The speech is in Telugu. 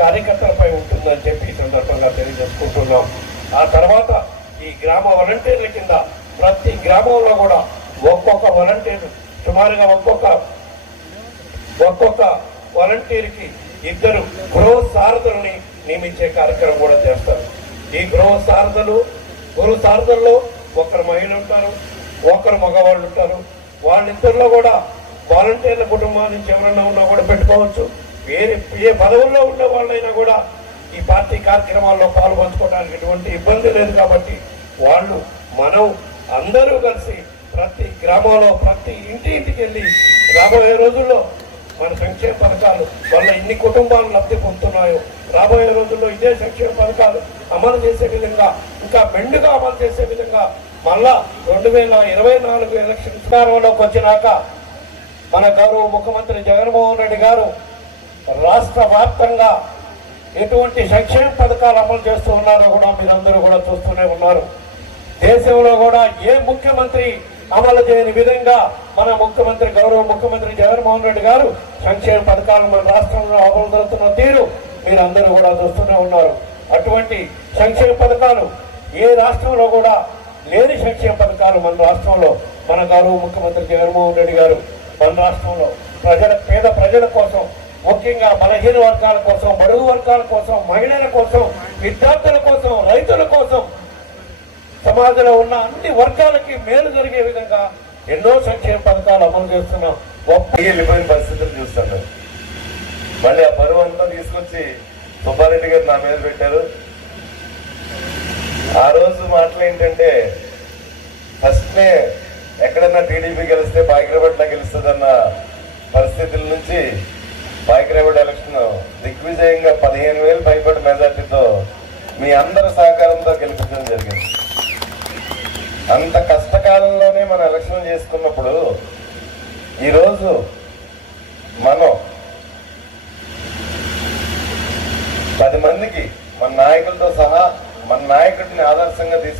కార్యకర్తలపై ఉంటుందని చెప్పి ఈ సందర్భంగా తెలియజేసుకుంటున్నాం. ఆ తర్వాత ఈ గ్రామ వాలంటీర్ల కింద ప్రతి గ్రామంలో కూడా ఒక్కొక్క వాలంటీర్ సుమారుగా ఒక్కొక్క వాలంటీర్కి 2 గృహ సారథులని నియమించే కార్యక్రమం కూడా చేస్తారు. ఈ గృహ సారథుల్లో ఒకరు మహిళలు ఉంటారు, ఒకరు మగవాళ్ళు ఉంటారు. వాళ్ళిద్దరిలో కూడా వాలంటీర్ల కుటుంబాల నుంచి ఎవరైనా ఉన్నా కూడా పెట్టుకోవచ్చు. ఏ పదవుల్లో ఉన్న వాళ్ళైనా కూడా ఈ పార్టీ కార్యక్రమాల్లో పాల్పంచుకోవడానికి ఎటువంటి ఇబ్బంది లేదు. కాబట్టి వాళ్ళు మనం అందరూ కలిసి ప్రతి గ్రామంలో ప్రతి ఇంటికి వెళ్ళి రాబోయే రోజుల్లో మన సంక్షేమ పథకాలు వల్ల ఇన్ని కుటుంబాలు లబ్ధి పొందుతున్నాయో రాబోయే రోజుల్లో ఇదే సంక్షేమ పథకాలు అమలు చేసే విధంగా ఇంకా మెండుగా అమలు చేసే విధంగా మళ్ళా 2024 ఎలక్షన్ అధికారంలోకి వచ్చినాక మన గౌరవ ముఖ్యమంత్రి జగన్మోహన్ రెడ్డి గారు రాష్ట్ర వ్యాప్తంగా ఎటువంటి సంక్షేమ పథకాలు అమలు చేస్తూ ఉన్నారో కూడా మీరందరూ కూడా చూస్తూనే ఉన్నారు. దేశంలో కూడా ఏ ముఖ్యమంత్రి అమలు చేయని విధంగా మన ముఖ్యమంత్రి గౌరవ ముఖ్యమంత్రి జగన్మోహన్ రెడ్డి గారు సంక్షేమ పథకాలు మన రాష్ట్రంలో అమలు జరుగుతున్న తీరు మీరందరూ కూడా చూస్తూనే ఉన్నారు. అటువంటి సంక్షేమ పథకాలు ఏ రాష్ట్రంలో కూడా లేని సంక్షేమ పథకాలు మన రాష్ట్రంలో మన గౌరవ ముఖ్యమంత్రి జగన్మోహన్ రెడ్డి గారు మన రాష్ట్రంలో పేద ప్రజల కోసం, ముఖ్యంగా బలహీన వర్గాల కోసం, బడుగు వర్గాల కోసం, మహిళల కోసం, విద్యార్థుల కోసం, రైతుల కోసం, సమాజంలో ఉన్న అన్ని వర్గాలకి మేలు జరిగే విధంగా ఎన్నో సంక్షేమ పథకాలు అమలు చేస్తున్నాం. వెళ్ళిపోయిన పరిస్థితులు చూస్తాను. మళ్ళీ ఆ బరువు అంతా తీసుకొచ్చి సుబ్బారెడ్డి గారు నా మీద పెట్టారు. ఆ రోజు మాటలు ఏంటంటే ఫస్ట్నే ఎక్కడన్నా టీడీపీ గెలిస్తే బాయికరాబట్లా గెలుస్తుందన్న పరిస్థితుల నుంచి బాయికరాబట్ ఎలక్షన్ దిగ్విజయంగా 15,000 పైబడి మెజార్టీతో మీ అందరి సహకారంతో గెలిపించడం జరిగింది. అంత కష్టకాలంలోనే మనం ఎలక్షన్ చేసుకున్నప్పుడు ఈరోజు